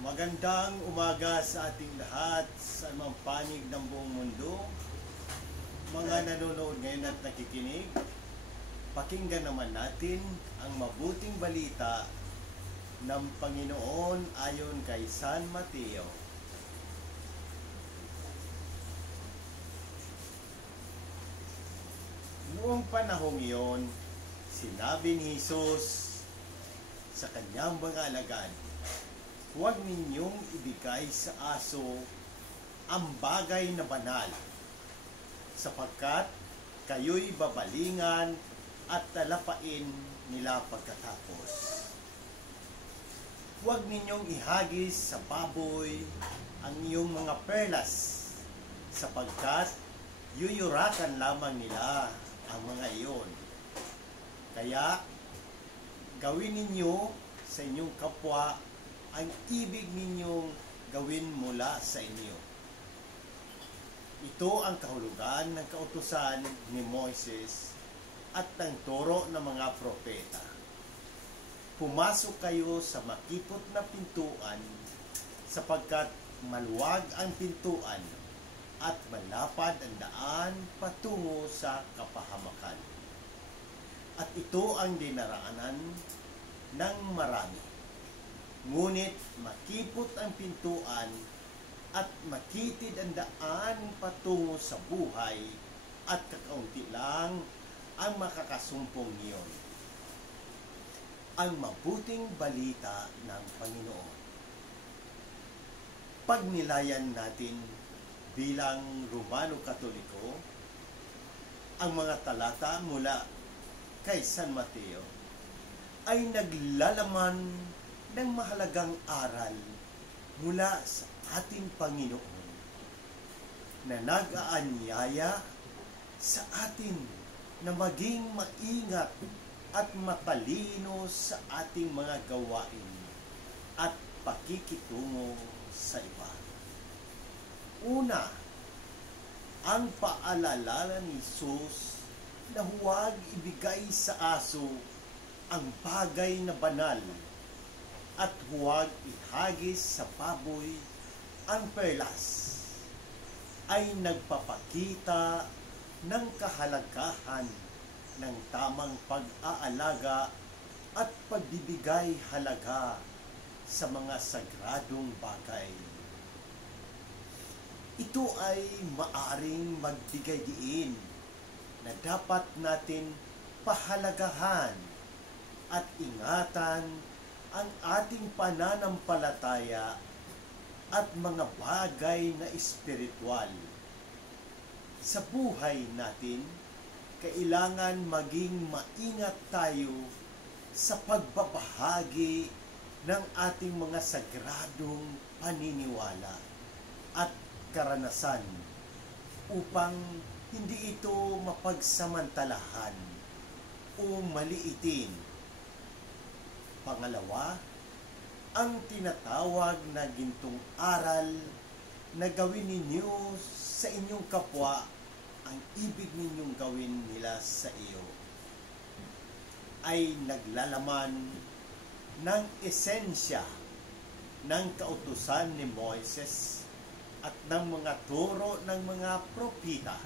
Magandang umaga sa ating lahat sa mga panig ng buong mundo. Mga nanonood ngayon at nakikinig, pakinggan naman natin ang mabuting balita ng Panginoon ayon kay San Mateo. Noong panahong iyon, sinabi ni Jesus sa kanyang mga alagad, "Huwag ninyong ibigay sa aso ang bagay na banal, sapagkat kayo'y babalingan at talapain nila pagkatapos. Huwag ninyong ihagis sa baboy ang iyong mga perlas, sapagkat yuyurakan lamang nila ang mga iyon. Kaya gawin ninyo sa inyong kapwa ang ibig ninyong gawin mula sa inyo." Ito ang kahulugan ng kautusan ni Moises at ng turo ng mga propeta. Pumasok kayo sa makipot na pintuan, sapagkat maluwag ang pintuan at malapad ang daan patungo sa kapahamakan. At ito ang dinaraanan ng marami. Ngunit makipot ang pintuan at makitid ang daan patungo sa buhay, at kakaunti lang ang makakasumpong niyon. Ang mabuting balita ng Panginoon. Pagnilayan natin bilang Romano Katoliko ang mga talata mula kay San Mateo ay naglalaman ng mahalagang aral mula sa ating Panginoon na nag-aanyaya sa atin na maging maingat at matalino sa ating mga gawain at pakikitungo sa iba. Una, ang paalala ni Jesus na huwag ibigay sa aso ang bagay na banal at huwag ihagis sa baboy ang perlas, ay nagpapakita ng kahalagahan ng tamang pag-aalaga at pagbibigay halaga sa mga sagradong bagay. Ito ay maaring magbigay diin na dapat natin pahalagahan at ingatan ang ating pananampalataya at mga bagay na espiritual. Sa buhay natin, kailangan maging maingat tayo sa pagbabahagi ng ating mga sagradong paniniwala at karanasan upang hindi ito mapagsamantalahan o maliitin. Pangalawa, ang tinatawag na gintong aral na gawin ninyo sa inyong kapwa ang ibig ninyong gawin nila sa iyo, ay naglalaman ng esensya ng kautusan ni Moises at ng mga turo ng mga propeta.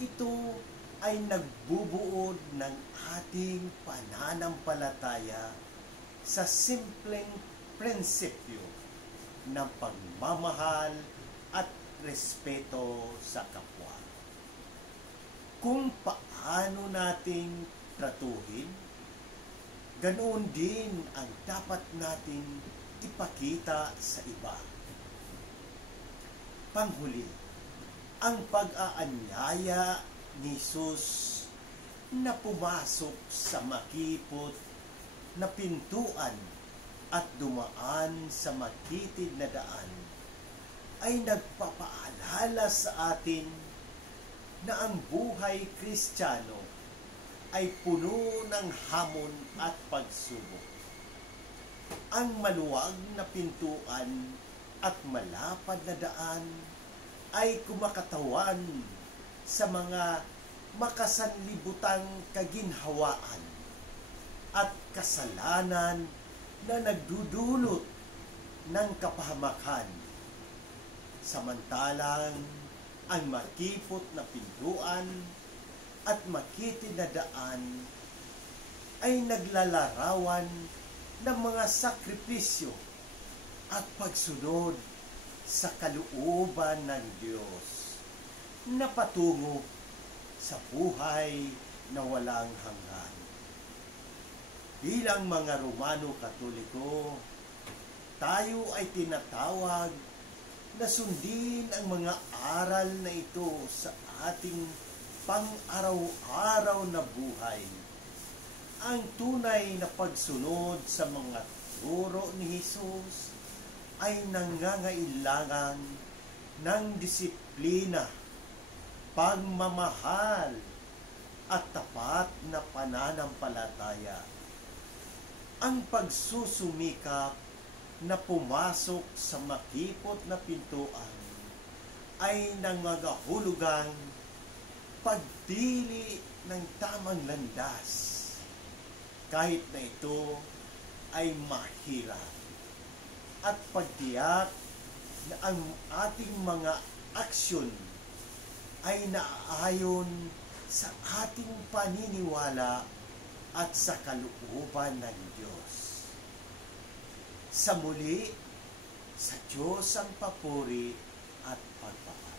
Ito ay nagbubuod ng ating pananampalataya sa simpleng prinsipyo ng pagmamahal at respeto sa kapwa. Kung paano nating tratuhin, ganoon din ang dapat nating ipakita sa iba. Panghuli, ang pag-aanyaya ni Jesus na pumasok sa makipot na pintuan at dumaan sa makitid na daan ay nagpapaalala sa atin na ang buhay Kristiyano ay puno ng hamon at pagsubok. Ang maluwag na pintuan at malapad na daan ay kumakatawan sa mga makasanlibutang kaginhawaan at kasalanan na nagdudulot ng kapahamakan. Samantalang ang makipot na pintuan at makitid na daan ay naglalarawan ng mga sakripisyo at pagsunod sa kalooban ng Diyos na patungo sa buhay na walang hanggan. Bilang mga Romano Katoliko, tayo ay tinatawag na sundin ang mga aral na ito sa ating pang-araw-araw na buhay. Ang tunay na pagsunod sa mga turo ni Jesus ay nangangailangan ng disiplina, pagmamahal, at tapat na pananampalataya. Ang pagsusumikap na pumasok sa makipot na pintuan ay nangangahulugang pagpili ng tamang landas, kahit na ito ay mahirap, at pagtiyak na ang ating mga aksyon ay naaayon sa ating paniniwala at sa kalooban ng Diyos. Sa muli, sa Diyos ang papuri at pagpapala.